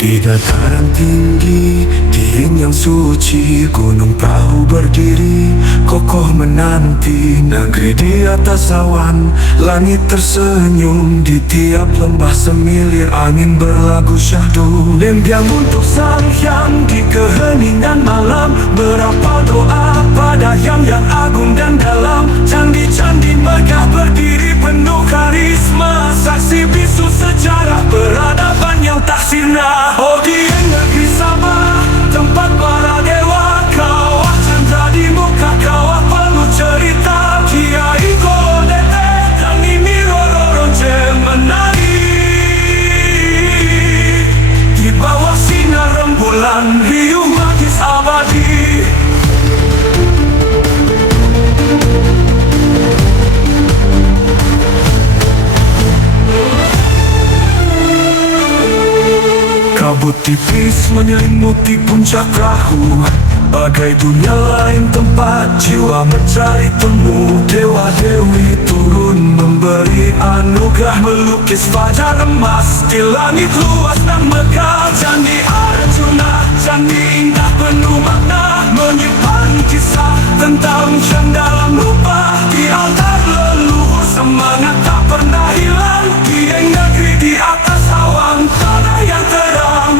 Di dataran tinggi, dingin yang suci, gunung perahu berdiri, kokoh menanti. Negeri di atas awan, langit tersenyum. Di tiap lembah semilir angin berlagu syahdu. Lembiang untuk sang hyang di keheningan malam. Berapa doa pada yang agung dan dalam. Candi-candi megah berdiri penuh karisma, saksi bisu sejarah peradaban yang tak sirna. Oh Dieng negeri Sabah, tempat para dewa, kawah chandra di muka kawah penuh cerita. Kiai Kodete dan Nini Roro Roje menari di bawah sinar rembulan, riuh magis abadi. Kabut tipis menyelimuti puncak perahu, bagai dunia lain tempat jiwa mencari temu. Dewa-dewi turun memberi anugerah, melukis fajar emas di langit luas dan megah. Candi Arjuna, candi indah penuh makna, menyimpan kisah tentang yang dalam lupa. Di altar leluhur semangat tak pernah hilang. Dieng negeri di atas awan, tanah yang terang.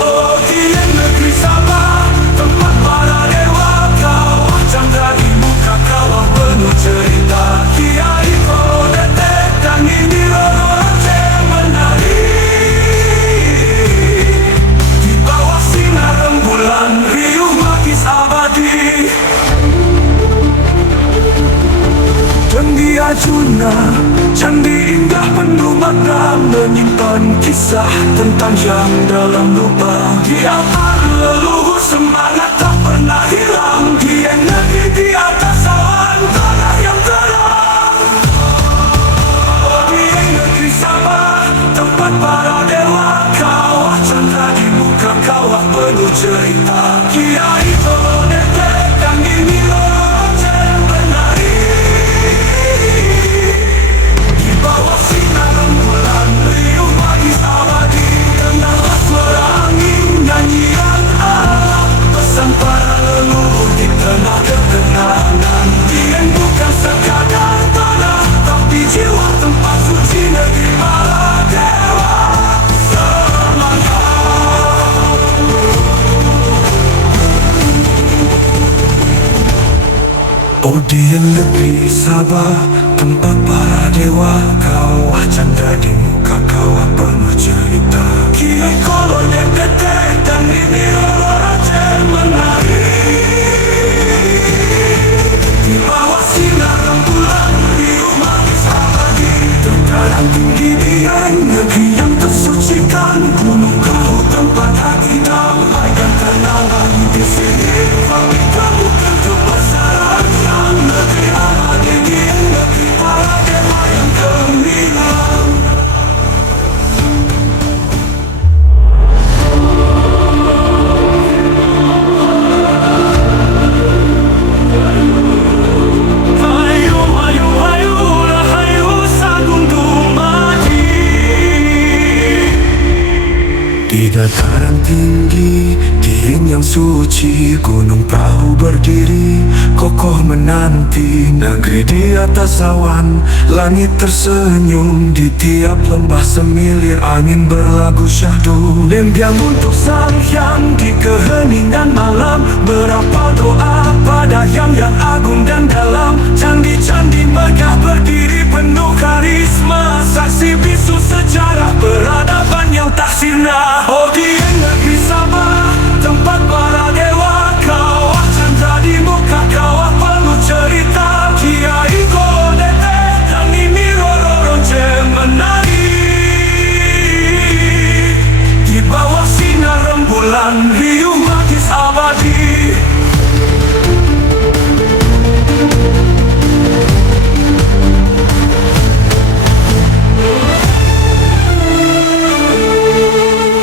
Oh Dieng negeri Sabah, tempat para dewa, kawah chandra di muka kawah penuh cerita. Kiai Kodete dan Nini Roro Roje menari di bawah sinar rembulan, riuh magis abadi. Candi Arjuna, candi indah penuh makna, menyimpan kisah tentang yang dalam lupa. Di altar leluhur semangat tak pernah hilang. Dieng negeri di atas awan, tanah yang terang. Oh Dieng negeri Sabah, tempat para dewa, kawah chandra di muka kawah penuh cerita. Kiai Kodete dan Nini Roro Roje menari di bawah sinar rembulan, riuh magis abadi. Dengarlah suara angin, nyanyian alam, pesan para leluhur di tengah ketenangan. Dieng bukan sekadar tanah, tapi jiwa tempat suci negeri para dewa. Semangat. Oh Dieng negeri Sabah, tempat para dewa, kawah chandra di muka kawah penuh cerita. Kiai Kodete dan Nini Roro Roje menari di bawah sinar rembulan, riuh magis abadi. Dataran tinggi Dieng negeri yang tersucikan, gunung kau tempat hati damai dan tenang. Lagi di sini kami kamu kebesaran yang negeri abadi. Dieng negeri para dewa yang gemilang. Hayu, hayu, hayu, rahayu Sagung Dumadi. Di dataran tinggi, dingin yang suci, gunung perahu berdiri, kokoh menanti. Negeri di atas awan, langit tersenyum. Di tiap lembah semilir angin berlagu syahdu. Lembiang untuk sang hyang di keheningan malam. Berapa doa pada yang agung dan dalam. Candi-candi megah berdiri penuh karisma, saksi bisu sejarah peradaban yang tak sirna. Oh Dieng negeri Sabah, tempat para dewa, kawah chandra di muka kawah penuh cerita. Kiai Kodete dan Nini Roro Roje menari di bawah sinar rembulan, riuh magis abadi.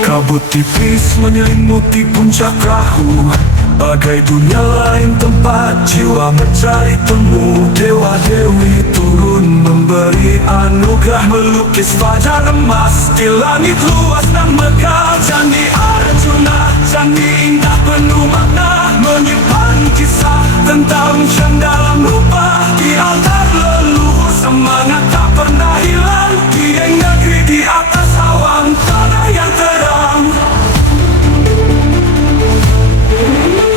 Kabut tipis menyelimuti puncak perahu, Bagai dunia lain tempat jiwa mencari temu, dewa-dewi turun memberi anugerah, melukis fajar emas di langit luas dan megah. Candi Arjuna, candi indah penuh makna, menyimpan kisah tentang Syang dalam lupa. Di altar leluhur semangat tak pernah hilang, Dieng negeri di atas awan, tanah yang terang.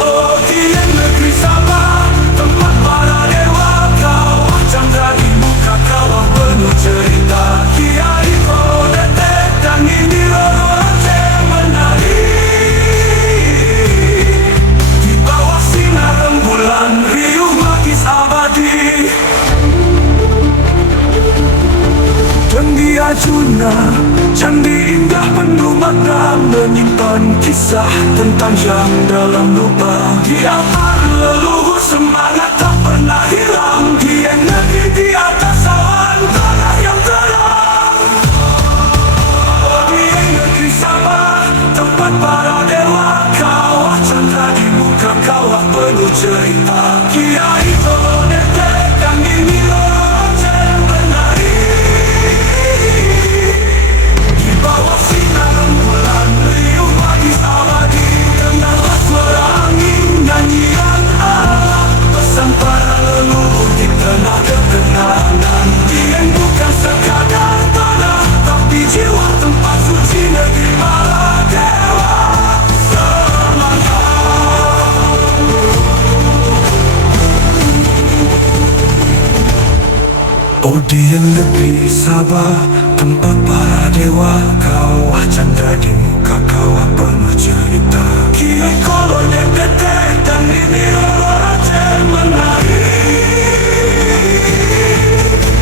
Oh Dieng negeri Sabah, tempat para dewa, kawah candra di muka kawah penuh cerita. Kiai Kodetek dan Indira Roce menari di bawah sinar rembulan, riuh magis abadi. Candi Arjuna, candi indah penuh makna, menyimpan kisah tentang Syang dalam lupa. Di altar leluhur semangat tak pernah hilang, Dieng negeri di atas awan, tanah yang terang. Oh Dieng negeri Sabah, tempat para dewa, kawah candra di muka kawah penuh cerita. Kiai Kodetek dan Indira Roce menari di bawah sinar rembulan, riuh magis abadi. Dengarlah suara angin, nyanyian Allah, pesan para leluhur di tengah ketenangan. Dieng bukan sekadar tanah, tapi jiwa tempat suci negeri para dewa. Oh Dieng negeri Sabah, tempat para dewa, kawah candra di muka kawah penuh cerita. Kiai Kodetek dan Indira Roce menari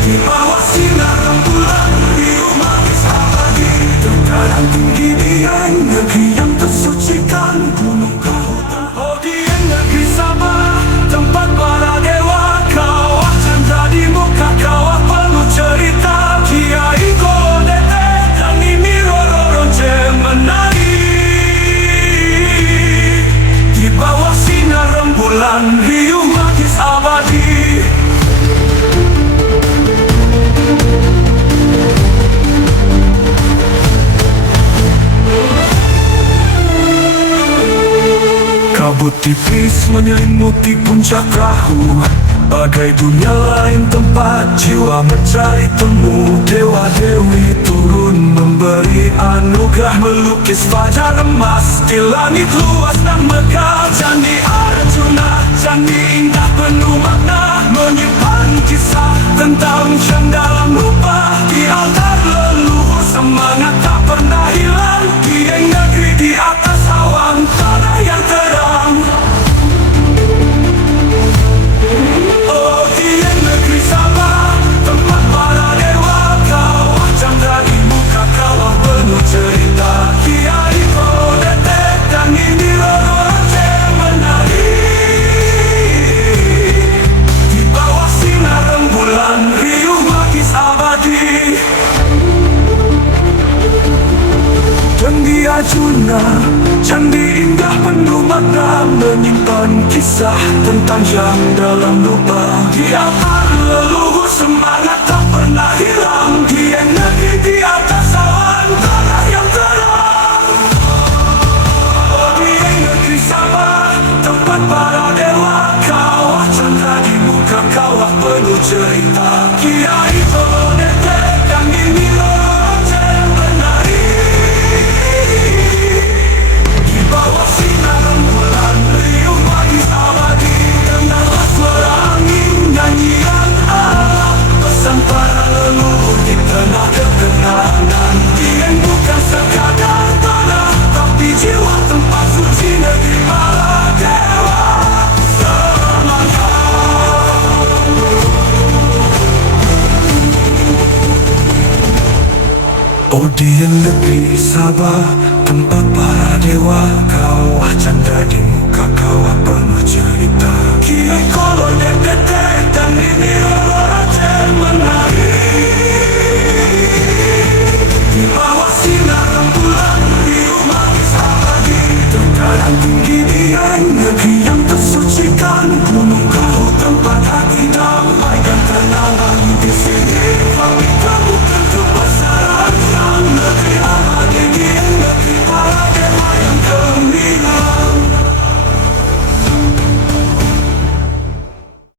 di bawah sinar rembulan, riuh magis abadi. Dataran tinggi Dieng negeri yang tersucikan, gunung ke hutan. Oh Dieng negeri Sabah, tempat para dewa, kawah candra di muka kawah penuh cerita. Kiai Kodetek dan Indira Roce menari di bawah sinar rembulan, riuh magis abadi. Kabut tipis menyelimuti puncak perahu, bagai dunia lain tempat jiwa mencari temu, dewa-dewi turun memberi anugerah, melukis fajar emas di langit luas dan megah. Candi Arjuna, candi indah penuh makna, menyimpan kisah tentang Syang dalam lupa. Di altar leluhur semangat tak pernah hilang, Dieng negeri di atas awan, tanah yang terang. Oh Dieng negeri Sabah, tempat para dewa, kawah candra di muka kawah penuh cerita. Kiai Kodetek dan Indira Roce menari di bawah sinar rembulan, riuh magis abadi. Candi Arjuna, candi indah penuh makna, menyimpan kisah tentang Syang dalam lupa. Di altar leluhur semangat tak pernah hilang, Dieng negeri di atas awan, tanah yang terang. Oh Dieng negeri Sabah, tempat para dewa, kawah candra di muka kawah penuh cerita. Kiai Kodetek dan Indira Roce menari di bawah sinar rembulan, riuh magis abadi. Dengarlah suara angin, nyanyian Allah, pesan para leluhur di tengah ketenangan. Dieng bukan sekadar tanah, tapi jiwa tempat suci negeri para dewa. Oh Dieng negeri Sabah, tempat para dewa, kawah candra di muka kawah penuh cerita. Kiai Kodetek dan Indira Roce menari di bawah sinar rembulan, riuh magis abadi. Dataran tinggi di negeri yang